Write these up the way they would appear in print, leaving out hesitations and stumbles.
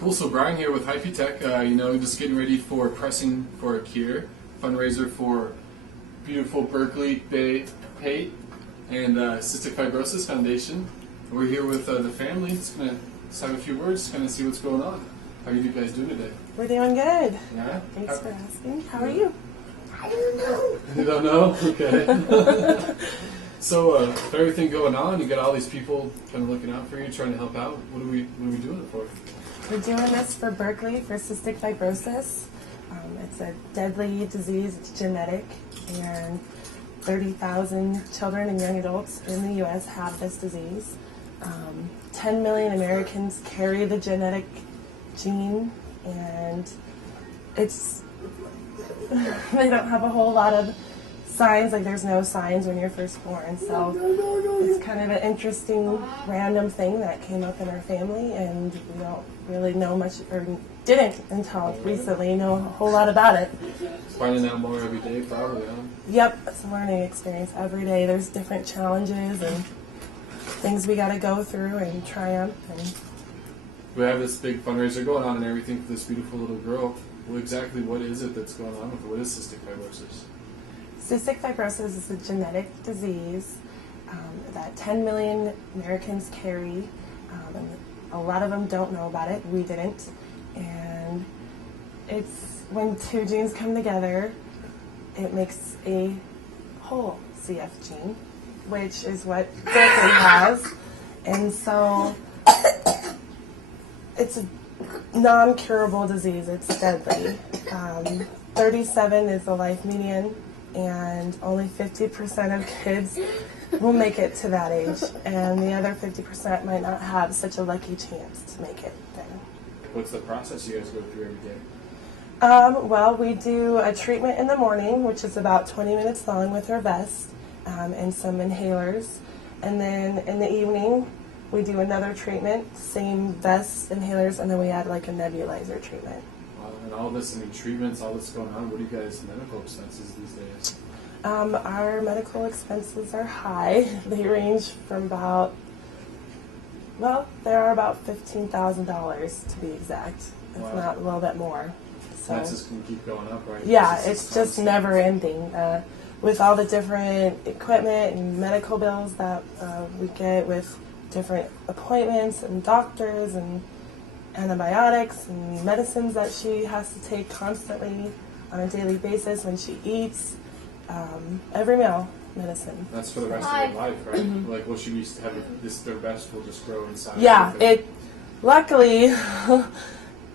Cool, so Brian here with Hyphytek, just getting ready for Pressing for a Cure, fundraiser for beautiful Berkeley Bay Pate and Cystic Fibrosis Foundation. We're here with the family. Just going to have a few words, kind of see what's going on. How are you guys doing today? We're doing good. Yeah? Thanks for asking. How are you? I don't know. You don't know? Okay. So, with everything going on, you got all these people kind of looking out for you, trying to help out. What are we doing it for? We're doing this for Berkeley for cystic fibrosis. It's a deadly disease. It's genetic, and 30,000 children and young adults in the U.S. have this disease. 10 million Americans carry the genetic gene, and it's they don't have a whole lot of signs. Like, there's no signs when you're first born, so it's kind of an interesting random thing that came up in our family, and we don't really know much, or didn't until recently know a whole lot about it. Finding out more every day, probably, huh? Yep, it's a learning experience every day. There's different challenges and things we got to go through and triumph. And we have this big fundraiser going on and everything for this beautiful little girl. Well, exactly what is it that's going on with her? What is cystic fibrosis? Cystic fibrosis is a genetic disease that 10 million Americans carry, and a lot of them don't know about it. We didn't. And it's when two genes come together, it makes a whole CF gene, which is what Berkeley has. And so it's a non-curable disease. It's deadly. 37 is the life median, and only 50% of kids will make it to that age, and the other 50% might not have such a lucky chance to make it then. What's the process you guys go through every day? Well, we do a treatment in the morning, which is about 20 minutes long with our vest and some inhalers, and then in the evening we do another treatment, same vest, inhalers, and then we add like a nebulizer treatment. And all this, treatments, all this going on, what are you guys' medical expenses these days? Our medical expenses are high. They range from about, they are about $15,000 to be exact, if not a little bit more. So expenses can keep going up, right? Yeah, it's just never ending. With all the different equipment and medical bills that we get with different appointments and doctors and antibiotics and medicines that she has to take constantly on a daily basis when she eats, every meal medicine. That's for the rest of her life, right? Mm-hmm. Like, will she be having this? Their vest will just grow inside. Yeah, luckily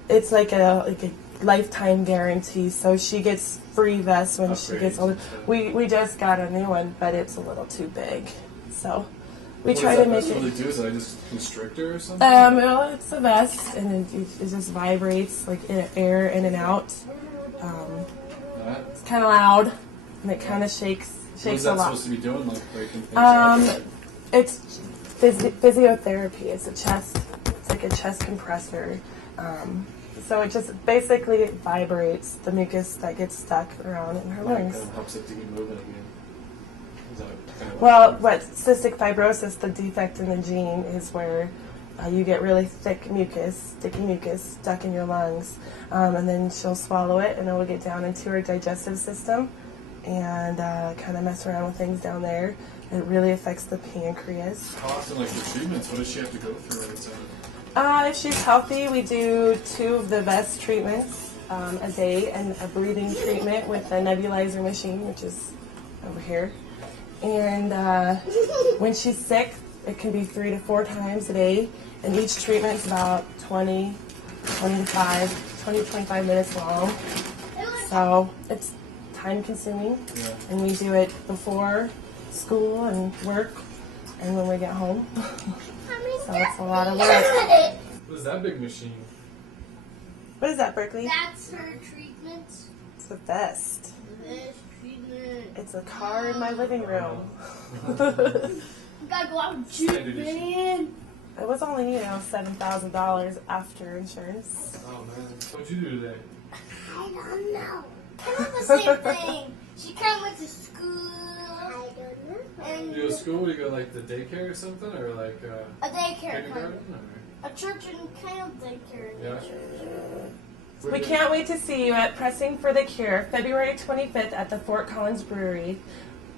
it's like a lifetime guarantee, so she gets free vests when she gets older. We just got a new one, but it's a little too big, so we try to make it. What do they do? Is it just constrictor or something? Well, it's a vest, and it just vibrates like air in and out. It's kind of loud, and it kind of shakes what is that a lot. Supposed to be doing, like breaking things up? It's physiotherapy. It's like a chest compressor. So it just basically vibrates the mucus that gets stuck around in her lungs. Kind of helps it to get moving again. Well, what cystic fibrosis, the defect in the gene, is where you get really thick mucus, sticky mucus, stuck in your lungs, and then she'll swallow it, and it will get down into her digestive system and kind of mess around with things down there. It really affects the pancreas. How often, like the treatments, what does she have to go through? If she's healthy, we do 2 of the vest treatments a day, and a breathing treatment with a nebulizer machine, which is over here. And when she's sick, it can be 3 to 4 times a day, and each treatment is about 20 to 25 minutes long. So it's time consuming, and we do it before school and work and when we get home. So it's a lot of work. What is that big machine? What is that, Berkeley? That's her treatment. It's the vest. The best treatment. It's a car in my living room. You gotta go out and shoot, man. It was only, $7,000 after insurance. Oh, man. What'd you do today? I don't know. Kind of the same thing. She kind of went to school. I don't know. And You go to school? You go like the daycare or something, or like a daycare. kindergarten? a church and kind of daycare. Yeah. We can't wait to see you at Pressing for the Cure, February 25th at the Fort Collins Brewery.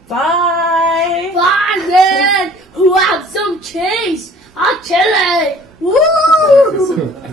Bye! Bye, man! Who have some cheese? I'll kill it!